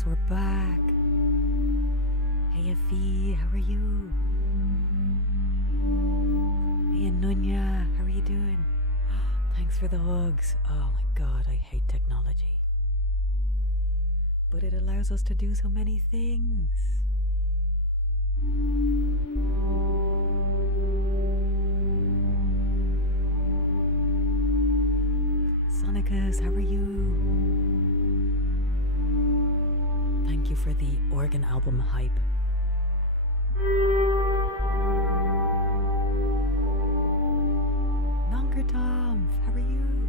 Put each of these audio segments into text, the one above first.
Yes, we're back. Hey, Afi, how are you? Hey, Nunya, how are you doing? Thanks for the hugs. Oh my god, I hate technology. But it allows us to do so many things. Sonicus, how are you? Thank you for the organ album hype. Nonker Tom, how are you?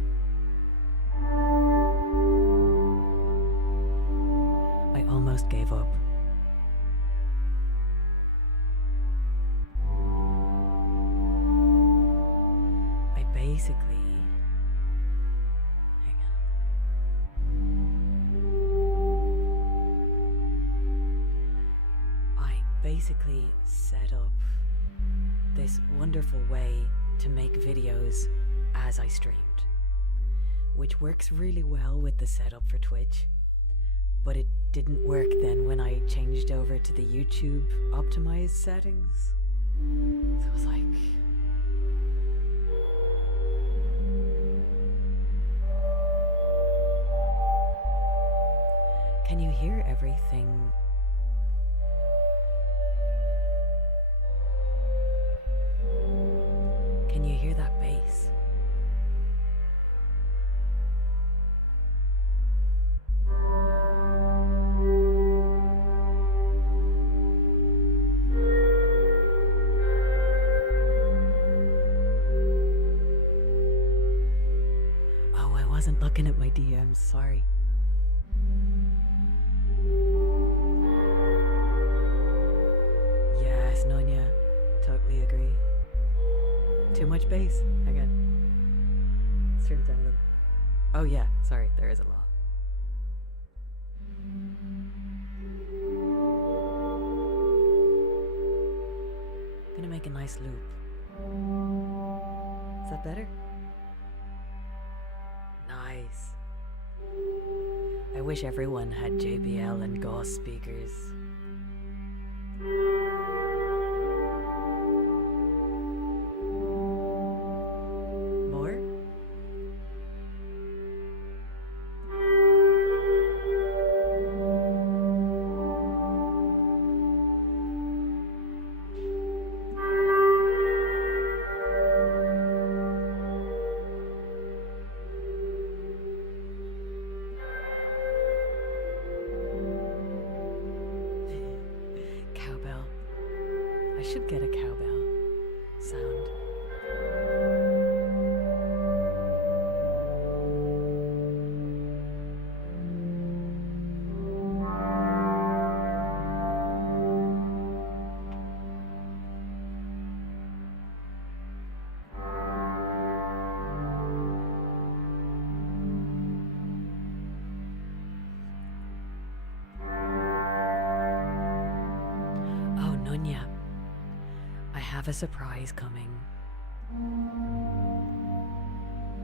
I almost gave up. I basically... Hang on. I basically set up this wonderful way to make videos as I streamed, which works really well with the setup for Twitch, but it didn't work then when I changed over to the YouTube optimized settings. So I was like, can you hear everything? Can you hear that bass? Oh, I wasn't looking at my DMs, sorry. Yes, Nonya, totally agree. Too much bass. Hang on. Let's turn it down a little. Oh yeah, sorry, there is a lot. Gonna make a nice loop. Is that better? Nice. I wish everyone had JBL and Goss speakers. More? Cowbell. I should get a cowbell sound. Oh, Nunya. I have a surprise coming.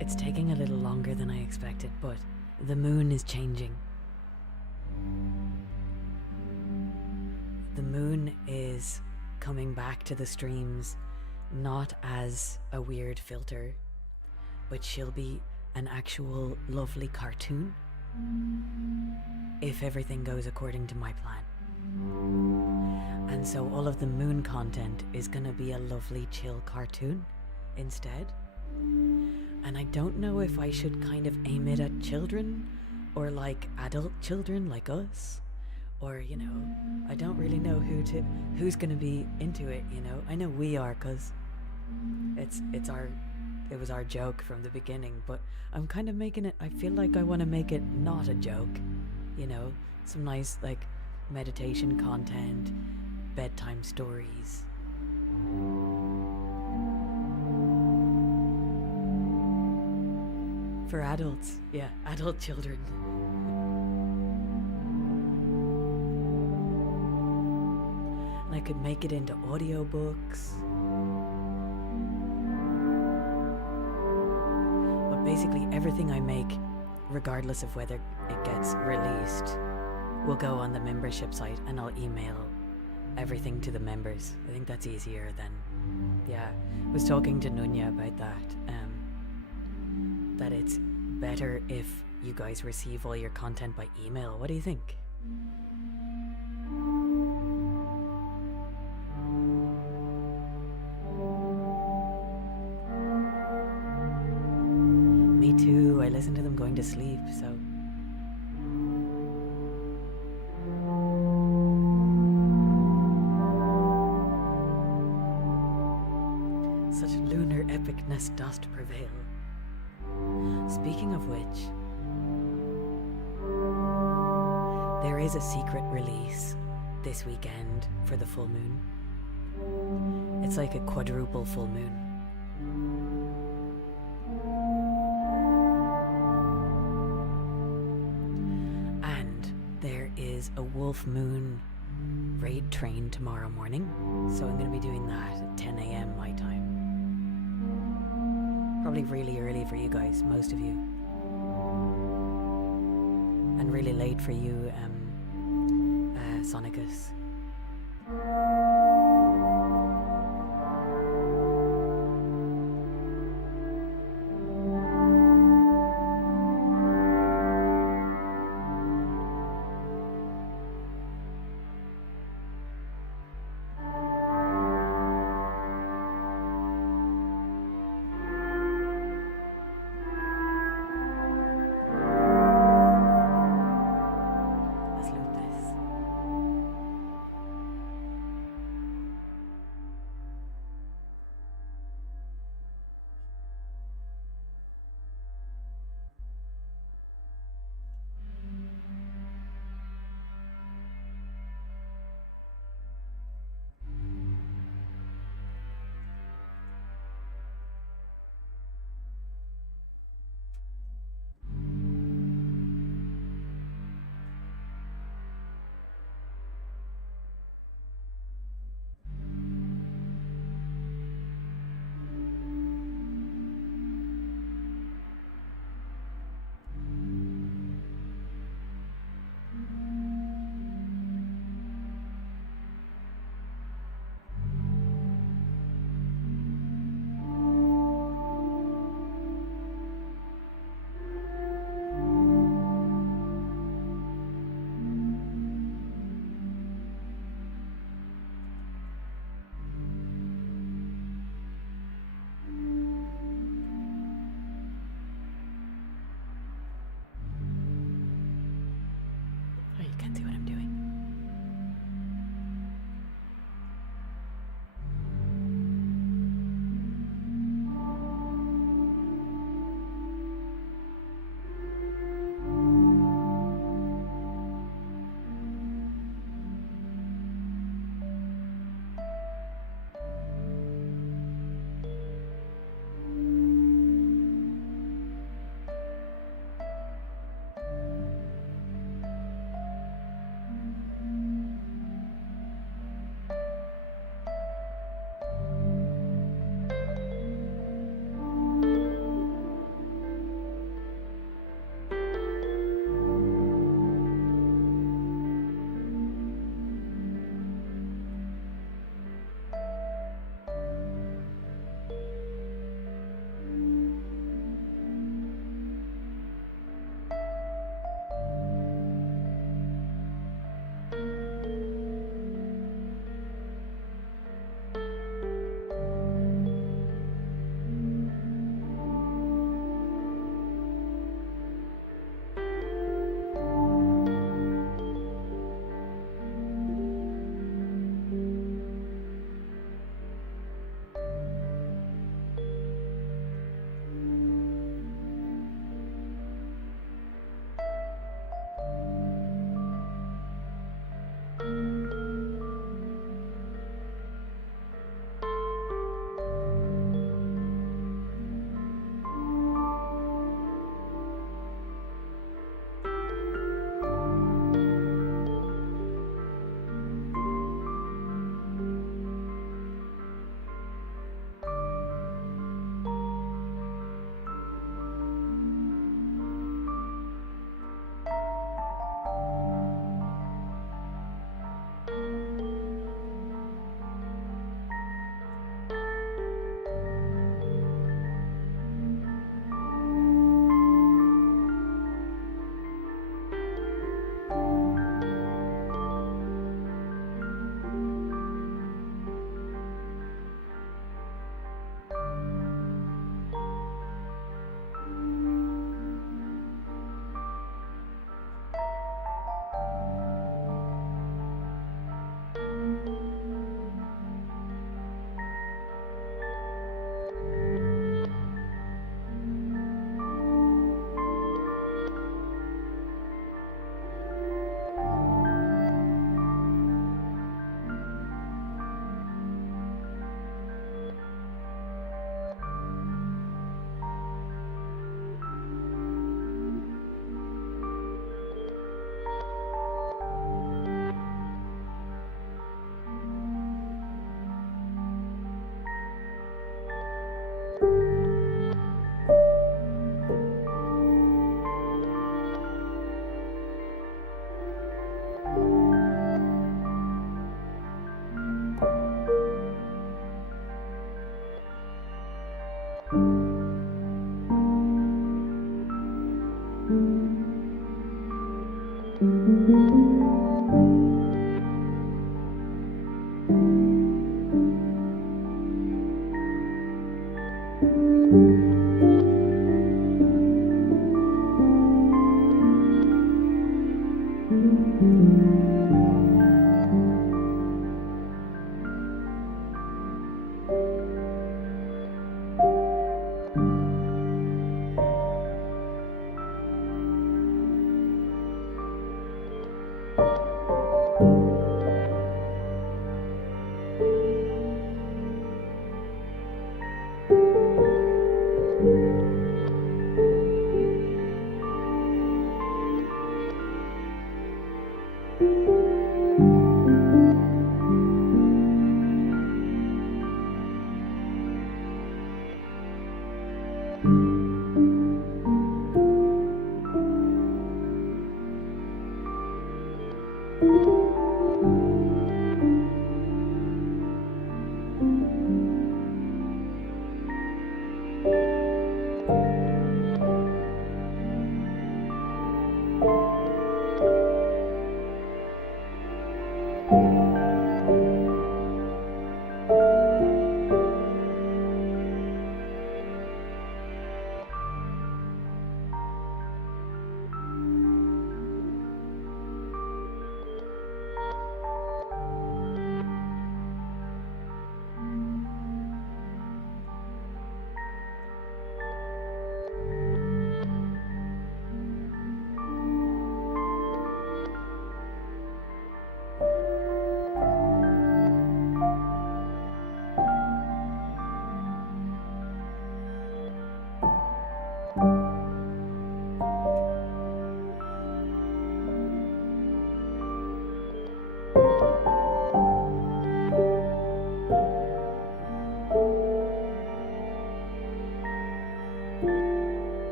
It's taking a little longer than I expected, but the moon is changing. The moon is coming back to the streams, not as a weird filter, but she'll be an actual lovely cartoon, if everything goes according to my plan. And so all of the moon content is gonna be a lovely chill cartoon instead. And I don't know if I should kind of aim it at children or like adult children like us, or you know, I don't really know who's gonna be into it, you know. I know we are, cause it was our joke from the beginning, but I'm kind of making it, I feel like I want to make it not a joke, you know, some nice like meditation content, bedtime stories. For adults, yeah, adult children. And I could make it into audiobooks. But basically everything I make, regardless of whether it gets released will go on the membership site and I'll email everything to the members. I think that's easier than, yeah. I was talking to Nunya about that, that it's better if you guys receive all your content by email. What do you think? Me too. I listen to them going to sleep, so. Such lunar epicness dost prevail. Speaking of which, there is a secret release this weekend for the full moon. It's like a quadruple full moon. And there is a wolf moon raid train tomorrow morning, so I'm going to be doing that at 10 a.m. my time. Probably really early for you guys, most of you. And really late for you, Sonicus.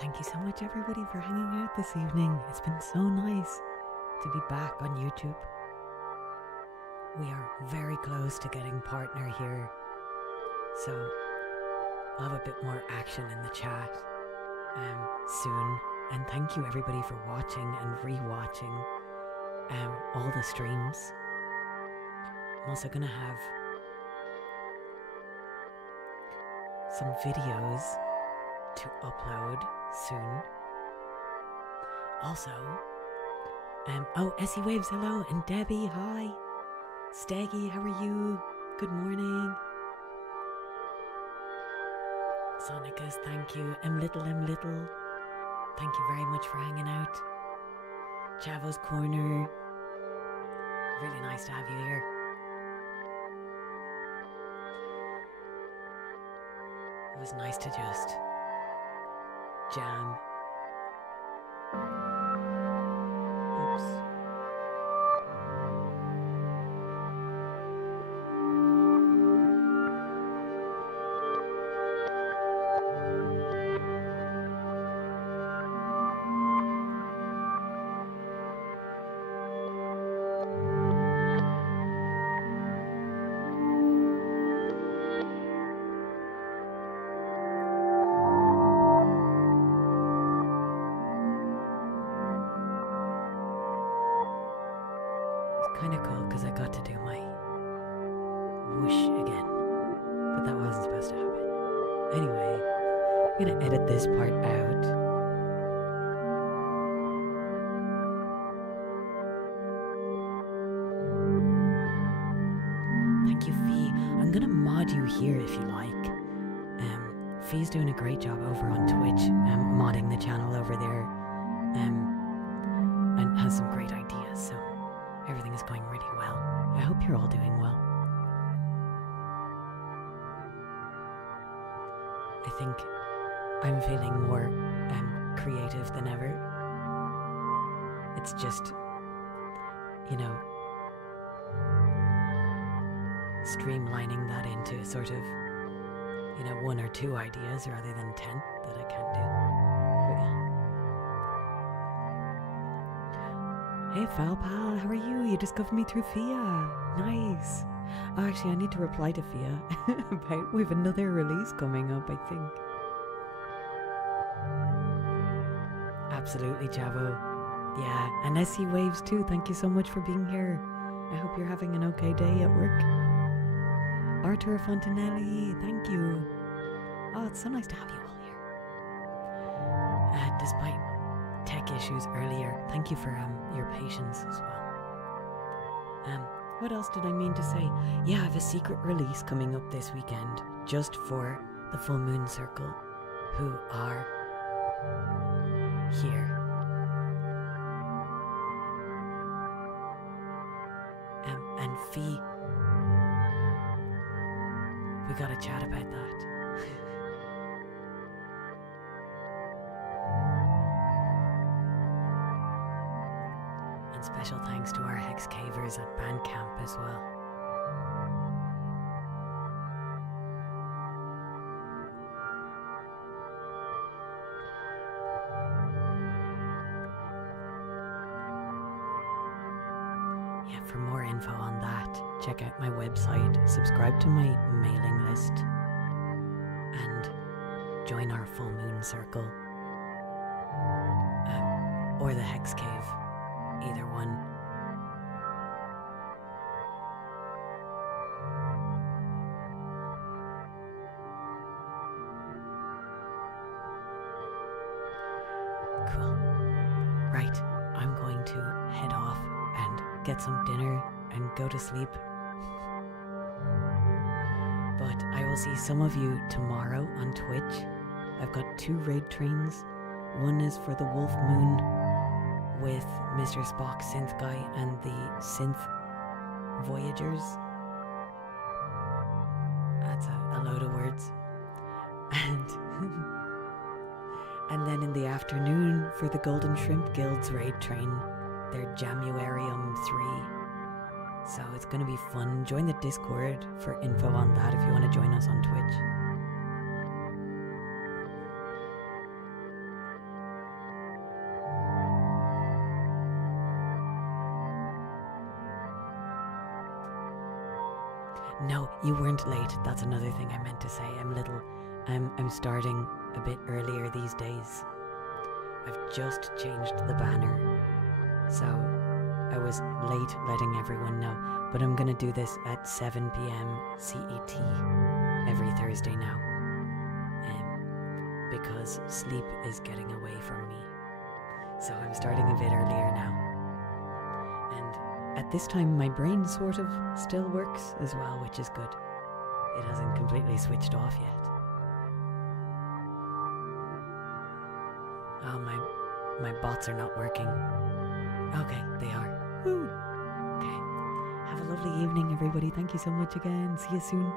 Thank you so much, everybody, for hanging out this evening. It's been so nice to be back on YouTube. We are very close to getting partner here, so I'll have a bit more action in the chat soon. And thank you, everybody, for watching and re-watching all the streams. I'm also going to have some videos to upload soon. Also, Essie Waves, hello, and Debbie, hi. Steggy, how are you? Good morning. Sonicus, thank you. Little, thank you very much for hanging out. Chavo's Corner, really nice to have you here. It was nice to just jam. Oops. Kind of cool because I got to do my whoosh again, but that wasn't supposed to happen. Anyway, I'm gonna edit this part out. Thank you, Fee. I'm gonna mod you here if you like. Fee's doing a great job over on Twitch, modding the channel over there, and has some great ideas. So. Everything is going really well. I hope you're all doing well. I think I'm feeling more creative than ever. It's just, streamlining that into sort of, 1 or 2 ideas rather than 10 that I can't do. But yeah. Hey Foul Pal, how are you? You discovered me through Fia. Nice. Oh, actually, I need to reply to Fia about we've another release coming up, I think. Absolutely, Javo. Yeah, and SC Waves too. Thank you so much for being here. I hope you're having an okay day at work. Arthur Fontanelli, thank you. Oh, it's so nice to have you all here. Despite tech issues earlier, thank you for your patience as well. What else did I mean to say? Yeah, I have a secret release coming up this weekend just for the Full Moon Circle who are here. And Fee, we gotta chat about that. And special thanks to our Hex Cavers at Bandcamp as well. Yeah, for more info on that, check out my website, subscribe to my mailing list, and join our Full Moon Circle. Or the Hex Cave. Either one. Cool. Right, I'm going to head off and get some dinner and go to sleep. But I will see some of you tomorrow on Twitch. I've got 2 raid trains. One is for the Wolf Moon with Mr. Spock Synth Guy and the Synth Voyagers. That's a load of words. And then in the afternoon for the Golden Shrimp Guild's raid train, their Jamuarium 3. So it's going to be fun. Join the Discord for info on that if you want to join us on Twitch. No, you weren't late. That's another thing I meant to say. I'm starting a bit earlier these days. I've just changed the banner, so I was late letting everyone know. But I'm gonna do this at 7 p.m. CET every Thursday now, because sleep is getting away from me. So I'm starting a bit earlier now. And at this time, my brain sort of still works as well, which is good. It hasn't completely switched off yet. Oh, my bots are not working. Okay, they are. Woo! Okay. Have a lovely evening, everybody. Thank you so much again. See you soon.